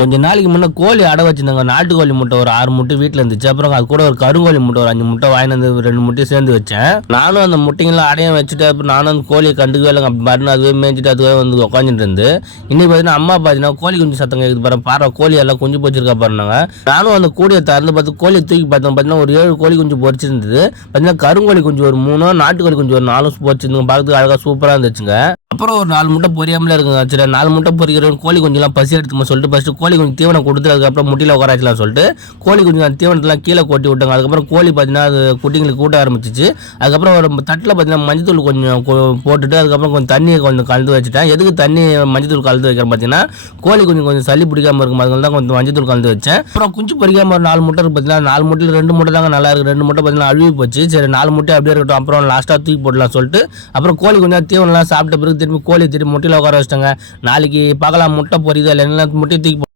கொஞ்ச நாளைக்கு முன்னே கோழி அடை வச்சிருந்தாங்க. நாட்டுக்கோழி முட்டை ஒரு 6 முட்டை வீட்டில் இருந்துச்சு. அப்புறம் அது கூட ஒரு கருங்கோழி முட்டை ஒரு 5 முட்டை வாங்கிட்டு வந்து 2 முட்டையும் சேர்ந்து வச்சேன். நானும் அந்த முட்டைங்களாம் அடையும் வச்சுட்டு அப்புறம் நானும் அந்த கோழியை கண்டுக்கவே இல்லைங்க. பாருன்னு அதுவே மேய்ஞ்சிட்டு அதுவே வந்து உட்காந்துட்டு இருந்து இன்னைக்கு பார்த்தீங்கன்னா அம்மா பார்த்தீங்கன்னா கோழி குஞ்சு சத்தம் கேட்குது பாரு, பாரு கோழி எல்லாம் குஞ்சு போச்சிருக்கா பாருனாங்க. நானும் அந்த கூடியை திறந்து பார்த்து கோழியை தூக்கி பார்த்தோம். பார்த்தீங்கன்னா ஒரு 7 கோழி குஞ்சு பொறிச்சிருந்தது. பார்த்தீங்கன்னா கருங்கோழி குஞ்சு ஒரு 3, நாட்டுக்கோழி குஞ்சு ஒரு 4 பொறிச்சிருந்துங்க. பார்க்கறதுக்கு அழகாக சூப்பராக இருந்துச்சுங்க. அப்புறம் ஒரு 4 முட்டை பொரியாமலே இருக்குங்க. சரி 4 முட்டை பொரிக்கிற கோழி குஞ்சுலாம் பசி எடுத்துமா சொல்லிட்டு ஃபஸ்ட்டு கோழி குஞ்சு தீவனம் கொடுத்து அதுக்கப்புறம் முட்டையில் உட்காராச்சலாம் சொல்லிட்டு கோழி குஞ்சு அந்த தீவனத்தெல்லாம் கீழே கொட்டி விட்டாங்க. அதுக்கப்புறம் கோழி பார்த்தீங்கன்னா அது குட்டிங்களுக்கு கூட்ட ஆரம்பிச்சிச்சு. அதுக்கப்புறம் ஒரு தட்டில் பார்த்தீங்கன்னா மஞ்சத்தூள் கொஞ்சம் போட்டுட்டு அதுக்கப்புறம் கொஞ்சம் தண்ணியை கொஞ்சம் கலந்து வச்சுட்டேன். எதுக்கு தண்ணி மஞ்சத்தூள் கலந்து வைக்கிறேன் பார்த்தீங்கன்னா கோழி கொஞ்சம் சளி பிடிக்காமல் இருக்கும். அதனால தான் கொஞ்சம் மஞ்சத்தூள் கலந்து வச்சேன். அப்புறம் குஞ்சு பொரிக்காமல் ஒரு 4 முட்டை பார்த்தீங்கன்னா 4 முட்டையில் 2 முட்டை தாங்க நல்லா இருக்குது. 2 முட்டை பார்த்தீங்கன்னா அழுவி போச்சு. சரி 4 முட்டை அப்படியே இருக்கட்டும், அப்புறம் லாஸ்ட்டாக தூக்கி போடலாம் சொல்லிட்டு அப்புறம் கோழி கொஞ்சம் தீவனம்லாம் சாப்பிட்ட பிறகு திரும்பி கோழி திரும்பி முட்டையில் உட்கார வச்சிட்டாங்க. நாளைக்கு பார்க்கலாம் முட்டை பொரியுதா இல்லை முட்டையை தூக்கி